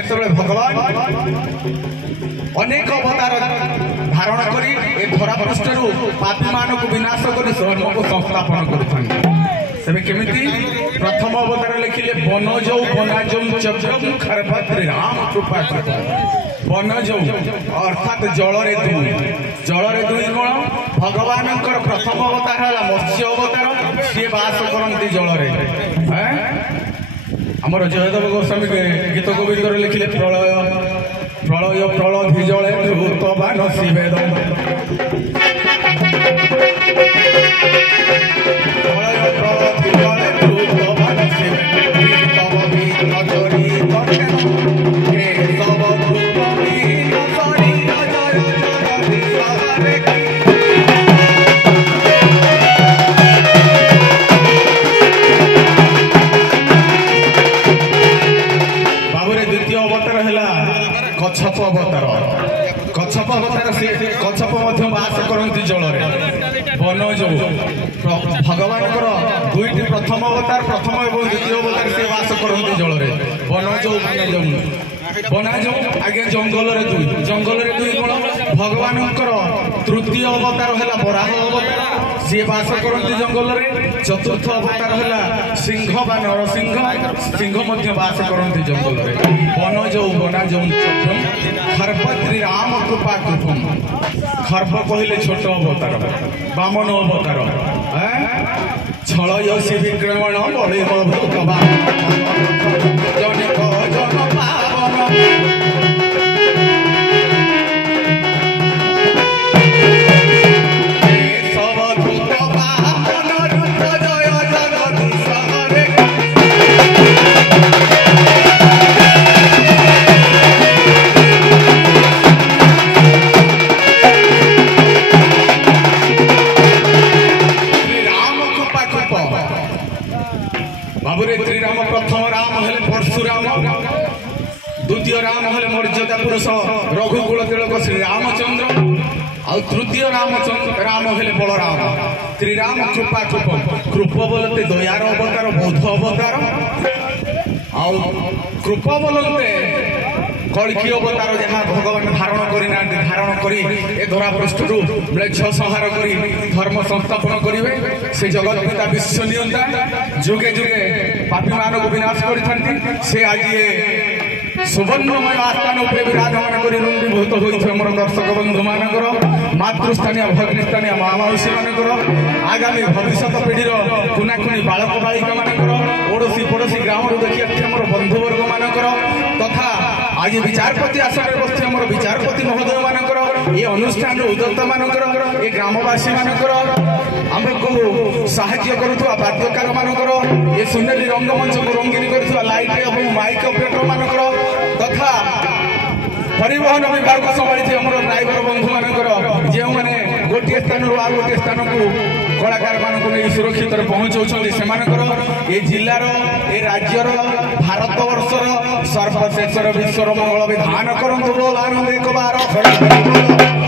से भगवान अनेक अवतार धारण करी ए धरा पृष्ठरू पापी मानक विनाश कर स्वयं को संस्थापन करमिति प्रथम अवतार लिखिले बनजौ बनाजौ चक्रम खरभद्र राम कृपा बनजौ अर्थात जलरे दुई कौन भगवान प्रथम अवतार है मत्स्य अवतार सी बास करती जलरे आमर जयदेव गोस्वामी गीत गोविंद लिखिले प्रलय प्रलय प्रलधि जले ध्रुतवान शिवेद प्रलय प्रलधि जले ध्रुतवान कच्छप अवतार कच्छप अवतार से कच्छप बास करती जलरे बनजौ भगवान दुईटी प्रथम अवतार प्रथम और द्वितीय अवतार से बास करती जलरे बनजौ बनाजौ आगे जंगल दुई कौन भगवान तृतीय अवतार है बराह अवतार सी बास करती जंगल में चतुर्थ अवतार है सिंह बा नरसिंह बास करती जंगल में बनजौ बनाजौ खरभद्री राम कृपा कृपम खर्भ कहले छोट अवतार बामन अवतार छलयसी विक्रमण बड़े जनिक जन पावन बाबूरे श्रीराम प्रथम राम हेले परशुराम द्वितीय राम हेले मर्यादा पुरुष रघुकुल तिलक श्री रामचंद्र आ तृतीय राम हेले बलराम श्रीराम कृपा कृप बोलते दयार अवतार बौद्ध अवतार आ कृपा बोलते कल्की अवतार जहाँ भगवान धारण करना धारण करी ए धरा पृष्ठरू म्लेच्छ संहार करी धर्म संस्थापन करेंगे से जगत पिता विश्व नियंता जुगे जुगे पापी मानक विनाश कर आज सुवर्णमय आस्थान उपर विराजमान कर रुंडीभूत होते मोर दर्शक बंधु मानकर मातृस्थानीय भगिनीस्थानीय माँ माउसी मानकर आगामी भविष्य पीढ़ीर कुनाकुनी बालक बालिका मानकर ओडोशी पड़ोशी ग्राम देखी आसते मोर बंधुवर्ग मानकर तथा आज विचारपति आसन में बसते मोर विचारपति महोदय मानकर ये अनुष्ठान उद्योक्ता मानकर ये ग्रामवासी मानकर आमको साहाय्य करुवा बाद्यकार मानकर ये सुनेली रंगमंच को रंगीन कर लाइट और माइक ऑपरेटर मानकर तथा परिवहन विभाग संभाली आम ड्राइवर बंधु मानकर जो मैंने गोटे स्थान आ गोटे स्थान को कलाकार मानक नहीं सुरक्षित पहुँचाऊँ से ये जिलार ये राज्यर भारत वर्षर सर्वश्रेष्ठ विश्वर मंगल विधान करंतु बोल आनंद एक बार